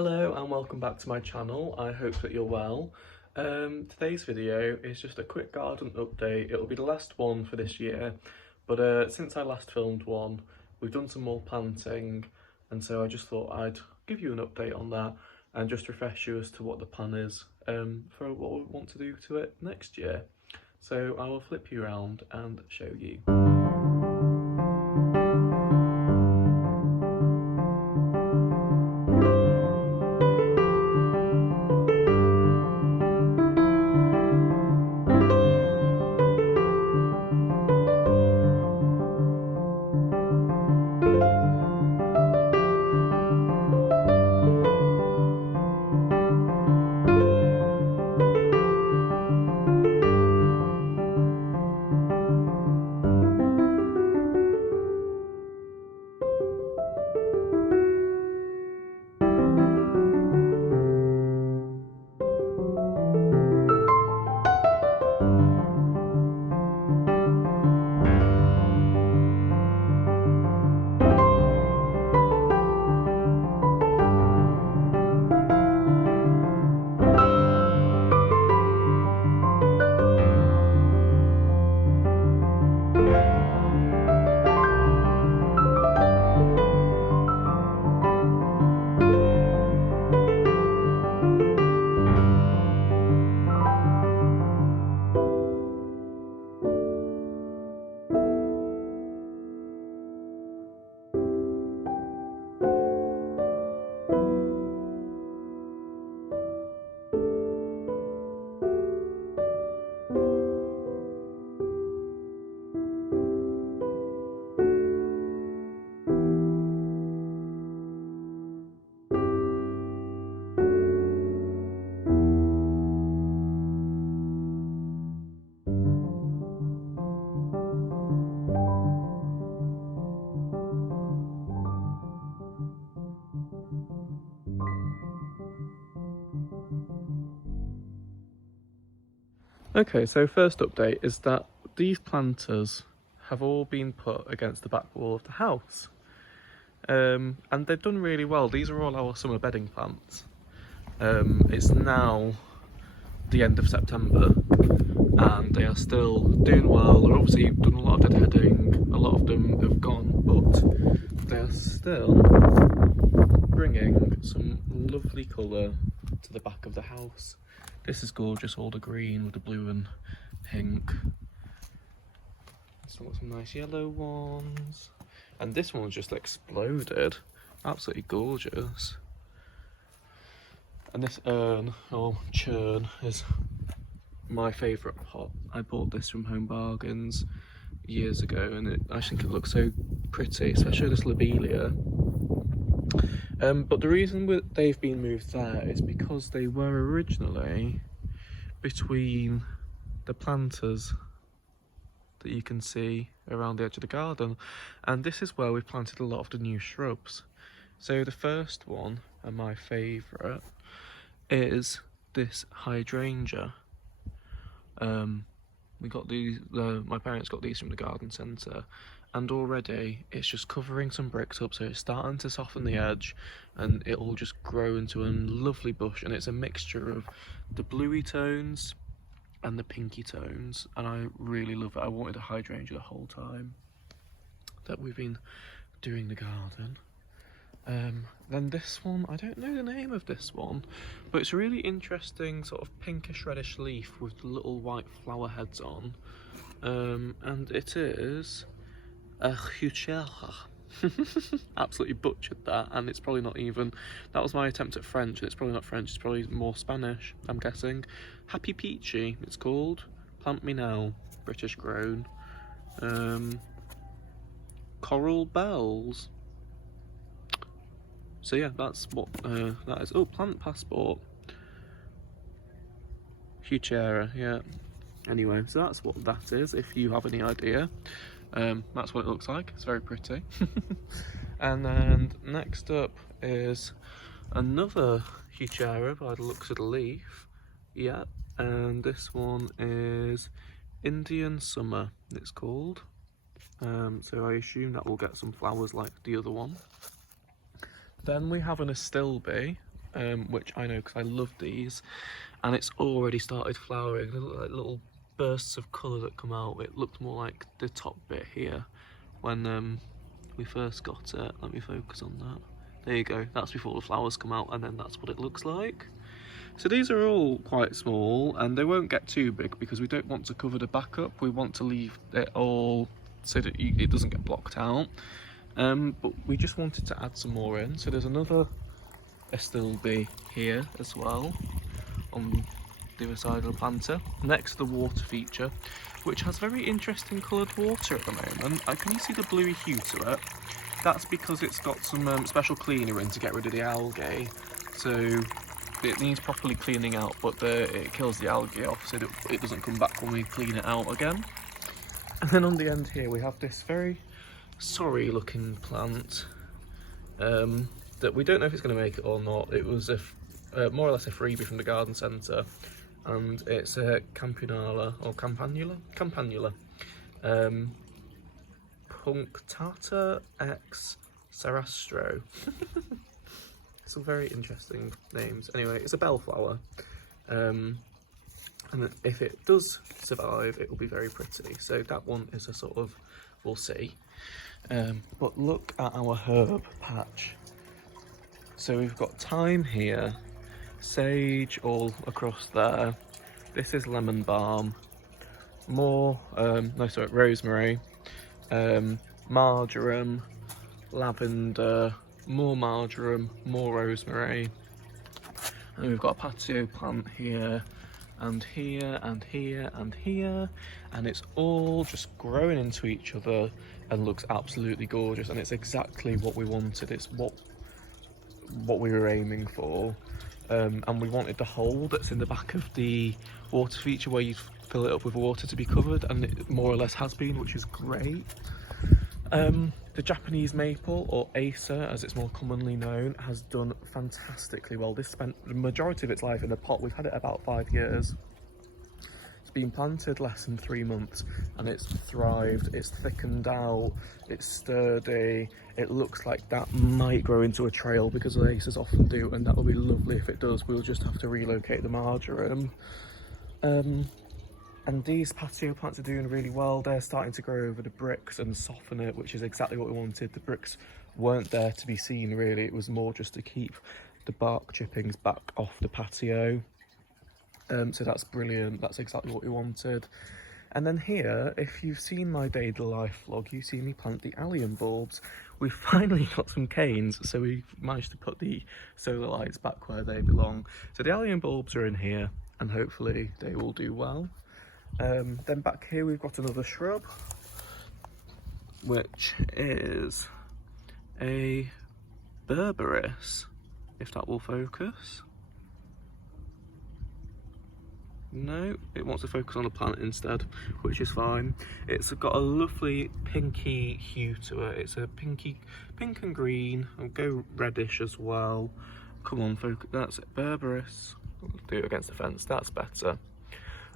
Hello and welcome back to my channel. I hope that you're well. Today's video is just a quick garden update. It'll be the last one for this year, but since I last filmed one, we've done some more planting, and so I just thought I'd give you an update on that and just refresh you as to what the plan is for what we want to do to it next year. So I will flip you around and show you. Okay, so first update is that these planters have all been put against the back wall of the house. And they've done really well. These are all our summer bedding plants. It's now the end of September and they are still doing well. They're obviously done a lot of deadheading, a lot of them have gone, but they are still bringing some lovely colour to the back of the house. This is gorgeous, all the green with the blue and pink. Still got some nice yellow ones. And this one's just exploded. Absolutely gorgeous. And this urn, or churn, is my favourite pot. I bought this from Home Bargains years ago and I think it looks so pretty, especially this lobelia. But the reason they've been moved there is because they were originally between the planters that you can see around the edge of the garden, and this is where we've planted a lot of the new shrubs. So the first one, and my favourite, is this hydrangea. We got these, my parents got these from the garden centre, and already it's just covering some bricks up, so it's starting to soften the edge and it'll just grow into a lovely bush, and it's a mixture of the bluey tones and the pinky tones, and I really love it. I wanted a hydrangea the whole time that we've been doing the garden. Then this one, I don't know the name of this one, but it's a really interesting sort of pinkish reddish leaf with little white flower heads on, and it is a Huchera. Absolutely butchered that, and it's probably not even, that was my attempt at French, and it's probably not French, it's probably more Spanish, I'm guessing. Happy Peachy, it's called. Plant Me Now, British grown. Coral Bells. So yeah, that's what that is. Oh, Plant Passport. Huchera, yeah. Anyway, so that's what that is, if you have any idea. That's what it looks like. It's very pretty. And then next up is another Huchera by the looks of the leaf. Yeah, and this one is Indian Summer, it's called. So I assume that will get some flowers like the other one. Then we have an astilbe. which I know because I love these, and it's already started flowering. They look like little bursts of colour that come out. It looked more like the top bit here when we first got it. Let me focus on that. There you go, that's before the flowers come out, and then that's what it looks like. So these are all quite small, and they won't get too big because we don't want to cover the back up. We want to leave it all so that it doesn't get blocked out. But we just wanted to add some more in. So there's another Astilbe here as well on the other side of the planter, next to the water feature, which has very interesting coloured water at the moment. Can you see the bluey hue to it? That's because it's got some special cleaner in to get rid of the algae. So it needs properly cleaning out, but it kills the algae off so that it doesn't come back when we clean it out again. And then on the end here we have this very sorry looking plant that we don't know if it's going to make it or not. It was more or less a freebie from the garden centre, and it's a campanula punctata x sarastro. Some very interesting names. Anyway, it's a bellflower, and if it does survive, it will be very pretty. So that one is a sort of, we'll see. But look at our herb patch. So we've got thyme here, sage all across there. This is lemon balm, rosemary, marjoram, lavender, more marjoram, more rosemary. And we've got a patio plant here, and here, and here, and here, and it's all just growing into each other and looks absolutely gorgeous, and it's exactly what we wanted. It's what we were aiming for, and we wanted the hole that's in the back of the water feature where you fill it up with water to be covered, and it more or less has been, which is great. The Japanese maple, or Acer as it's more commonly known, has done fantastically well. This spent the majority of its life in a pot. We've had it about 5 years. It's been planted less than 3 months and it's thrived, it's thickened out, it's sturdy. It looks like that might grow into a trail because the Acers often do, and that will be lovely if it does. We'll just have to relocate the marjoram. And these patio plants are doing really well. They're starting to grow over the bricks and soften it, which is exactly what we wanted. The bricks weren't there to be seen really, it was more just to keep the bark chippings back off the patio. So that's brilliant, that's exactly what we wanted. And then here, if you've seen my day in the life vlog, you see me plant the allium bulbs. We've finally got some canes, so we've managed to put the solar lights back where they belong. So the allium bulbs are in here, and hopefully they will do well. Then back here we've got another shrub, which is a berberis, if that will focus. No, it wants to focus on the plant instead, which is fine. It's got a lovely pinky hue to it. It's a pink and green. I'll go reddish as well. Come on, focus. That's it. Berberis. Do it against the fence. That's better.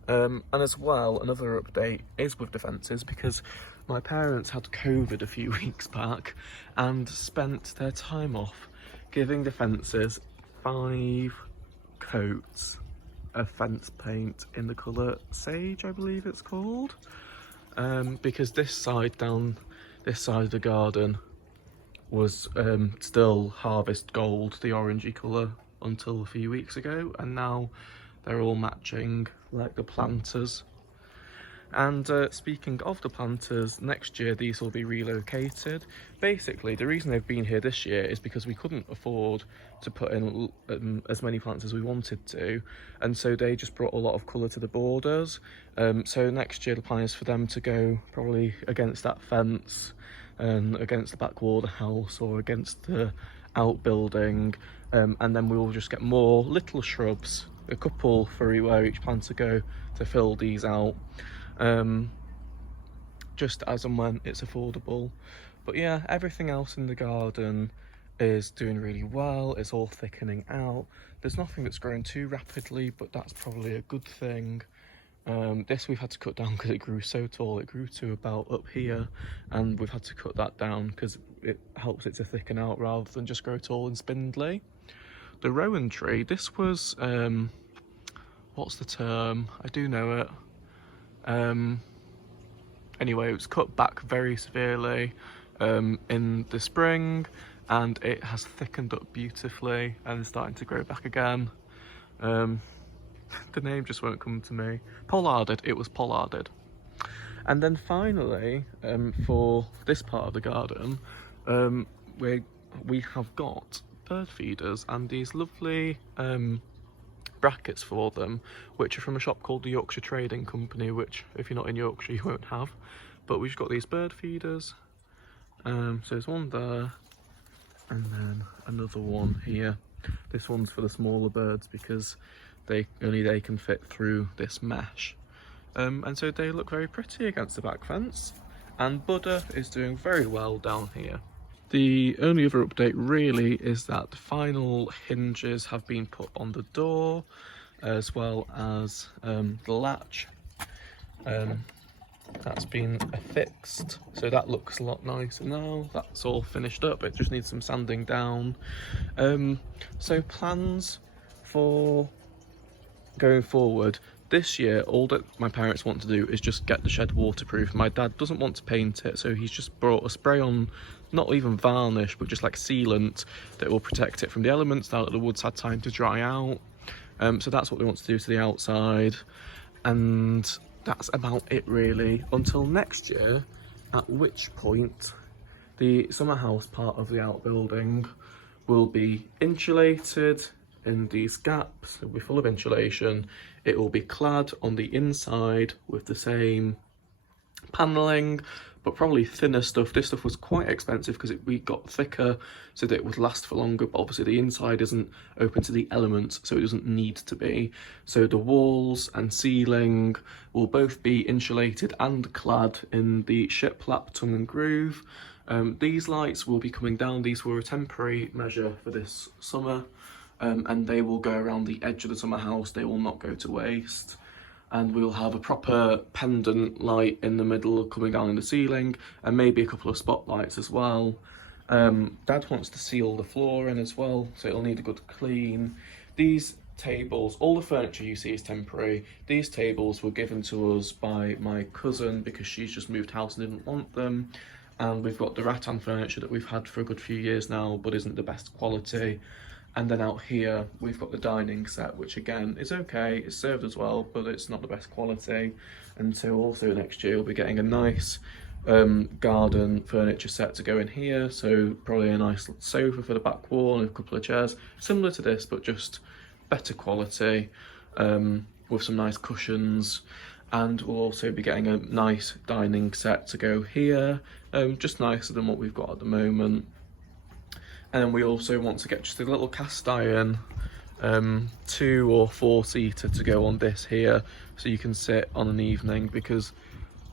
And as well, another update is with the fences, because my parents had COVID a few weeks back and spent their time off giving the fences 5 coats of fence paint in the colour sage, I believe it's called, because this side of the garden was still harvest gold, the orangey colour, until a few weeks ago, and now they're all matching like the planters. And speaking of the planters, next year these will be relocated. Basically, the reason they've been here this year is because we couldn't afford to put in as many plants as we wanted to, and so they just brought a lot of colour to the borders. So next year the plan is for them to go probably against that fence, and against the back wall of the house, or against the outbuilding, and then we will just get more little shrubs, a couple for where each plant to go, to fill these out, just as and when it's affordable. But yeah, everything else in the garden is doing really well. It's all thickening out. There's nothing that's growing too rapidly, but that's probably a good thing. This we've had to cut down because it grew so tall. It grew to about up here, and we've had to cut that down because it helps it to thicken out rather than just grow tall and spindly. the rowan tree, this was, what's the term? I do know it. Anyway, it was cut back very severely in the spring, and it has thickened up beautifully and is starting to grow back again. The name just won't come to me. Pollarded, it was pollarded. And then finally, for this part of the garden, we have got bird feeders and these lovely brackets for them, which are from a shop called the Yorkshire Trading Company, which if you're not in Yorkshire you won't have. But we've got these bird feeders. So there's one there, and then another one here. This one's for the smaller birds because only they can fit through this mesh. And so they look very pretty against the back fence, and Buddha is doing very well down here. The only other update really is that the final hinges have been put on the door, as well as the latch. That's been affixed, so that looks a lot nicer now. That's all finished up, it just needs some sanding down. So plans for going forward. This year, all that my parents want to do is just get the shed waterproof. My dad doesn't want to paint it, so he's just brought a spray-on, not even varnish, but just like sealant that will protect it from the elements now that the wood's had time to dry out. So that's what they want to do to the outside, and that's about it really, until next year, at which point the summer house part of the outbuilding will be insulated in these gaps. It'll be full of insulation. It will be clad on the inside with the same panelling, but probably thinner stuff. This stuff was quite expensive because we got thicker so that it would last for longer, but obviously the inside isn't open to the elements, so it doesn't need to be. So the walls and ceiling will both be insulated and clad in the shiplap tongue and groove. These lights will be coming down. These were a temporary measure for this summer. And they will go around the edge of the summer house, they will not go to waste. And we'll have a proper pendant light in the middle coming down in the ceiling, and maybe a couple of spotlights as well. Dad wants to seal the floor in as well, so it'll need a good clean. These tables, all the furniture you see is temporary. These tables were given to us by my cousin because she's just moved house and didn't want them. And we've got the rattan furniture that we've had for a good few years now, but isn't the best quality. And then out here, we've got the dining set, which again is okay, it's served as well, but it's not the best quality. And so also next year, we'll be getting a nice garden furniture set to go in here. So probably a nice sofa for the back wall and a couple of chairs, similar to this, but just better quality, with some nice cushions. And we'll also be getting a nice dining set to go here, just nicer than what we've got at the moment. And then we also want to get just a little cast iron 2 or 4 seater to go on this here, so you can sit on an evening, because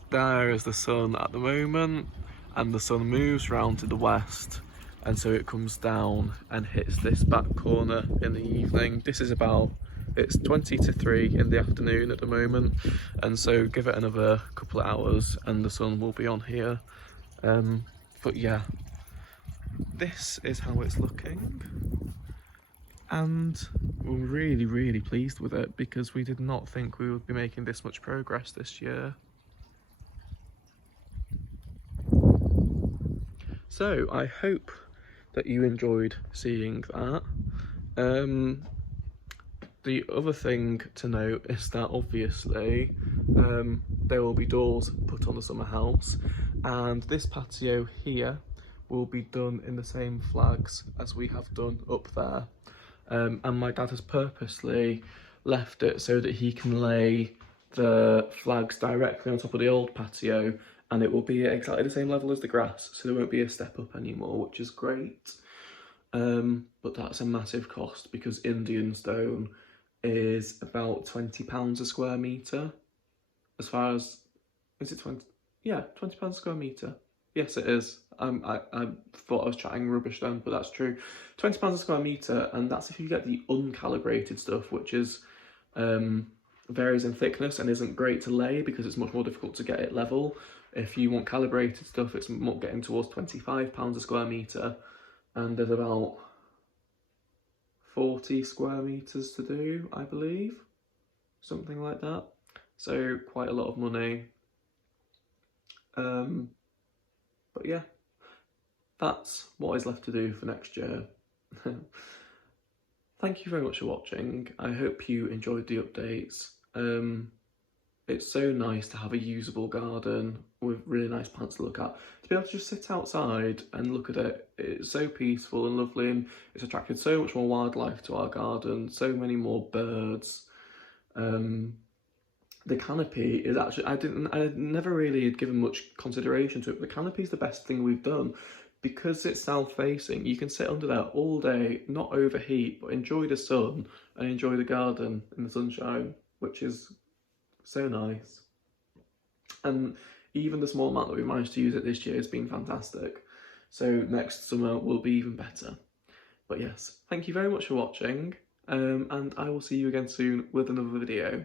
there is the sun at the moment and the sun moves round to the west, and so it comes down and hits this back corner in the evening. This is it's 20 to 3 in the afternoon at the moment, and so give it another couple of hours and the sun will be on here. But yeah, this is how it's looking, and we're really, really pleased with it because we did not think we would be making this much progress this year. So I hope that you enjoyed seeing that. The other thing to note is that obviously there will be doors put on the summer house, and this patio here will be done in the same flags as we have done up there. And my dad has purposely left it so that he can lay the flags directly on top of the old patio, and it will be at exactly the same level as the grass, so there won't be a step up anymore, which is great. But that's a massive cost because Indian stone is about £20 a square metre. As far as, is it 20? Yeah, £20 a square metre. Yes, it is. I thought I was chatting rubbish then, but that's true. £20 a square metre, and that's if you get the uncalibrated stuff, which is varies in thickness and isn't great to lay because it's much more difficult to get it level. If you want calibrated stuff, it's getting towards £25 a square metre, and there's about 40 square meters to do, I believe, something like that. So quite a lot of money. But yeah, that's what is left to do for next year. Thank you very much for watching. I hope you enjoyed the updates. It's so nice to have a usable garden with really nice plants to look at. To be able to just sit outside and look at it, it's so peaceful and lovely, and it's attracted so much more wildlife to our garden, so many more birds. The canopy is actually, I never really had given much consideration to it, but the canopy is the best thing we've done. Because it's south-facing, you can sit under there all day, not overheat, but enjoy the sun and enjoy the garden in the sunshine, which is so nice. And even the small amount that we managed to use it this year has been fantastic. So next summer will be even better. But yes, thank you very much for watching, and I will see you again soon with another video.